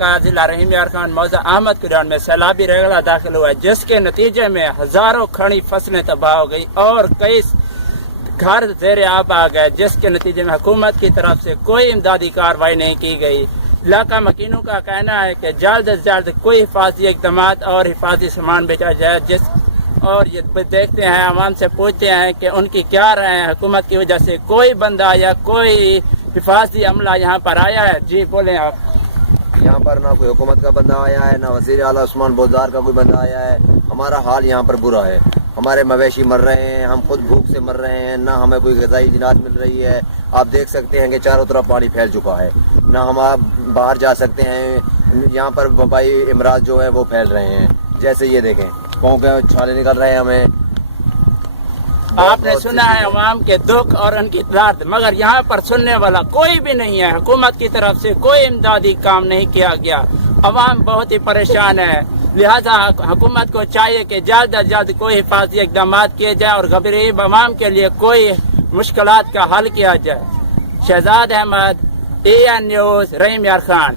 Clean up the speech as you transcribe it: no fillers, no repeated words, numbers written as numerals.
کا ضلع رحیم یار خان موضع احمد گراؤنڈ میں سیلابی ریگڑا داخل ہوا ہے، جس کے نتیجے میں ہزاروں کھڑی فصلیں تباہ ہو گئی اور کئی گھر زیر آب آ گئے، جس کے نتیجے میں حکومت کی طرف سے کوئی امدادی کارروائی نہیں کی گئی۔ علاقہ مکینوں کا کہنا ہے کہ جلد از جلد کوئی حفاظتی اقدامات اور حفاظتی سامان بھیجا جائے، اور یہ دیکھتے ہیں، عوام سے پوچھتے ہیں کہ ان کی کیا رائے ہے۔ حکومت کی وجہ سے کوئی بندہ یا کوئی حفاظتی عملہ یہاں پر آیا ہے؟ جی بولیں آپ۔ یہاں پر نہ کوئی حکومت کا بندہ آیا ہے، نہ وزیر اعلیٰ عثمان بزدار کا کوئی بندہ آیا ہے۔ ہمارا حال یہاں پر برا ہے، ہمارے مویشی مر رہے ہیں، ہم خود بھوک سے مر رہے ہیں، نہ ہمیں کوئی غذائی اجناس مل رہی ہے۔ آپ دیکھ سکتے ہیں کہ چاروں طرف پانی پھیل چکا ہے، نہ ہم آپ باہر جا سکتے ہیں۔ یہاں پر وبائی امراض جو ہے وہ پھیل رہے ہیں، جیسے یہ دیکھیں پاؤں کے چھالے نکل رہے ہیں ہمیں۔ آپ نے سنا ہے عوام کے دکھ اور ان کی درد، مگر یہاں پر سننے والا کوئی بھی نہیں ہے۔ حکومت کی طرف سے کوئی امدادی کام نہیں کیا گیا، عوام بہت ہی پریشان ہے۔ لہذا حکومت کو چاہیے کہ جلد از جلد کوئی حفاظتی اقدامات کیے جائیں اور غریب عوام کے لیے کوئی مشکلات کا حل کیا جائے۔ شہزاد احمد، EN نیوز، رحیم یار خان۔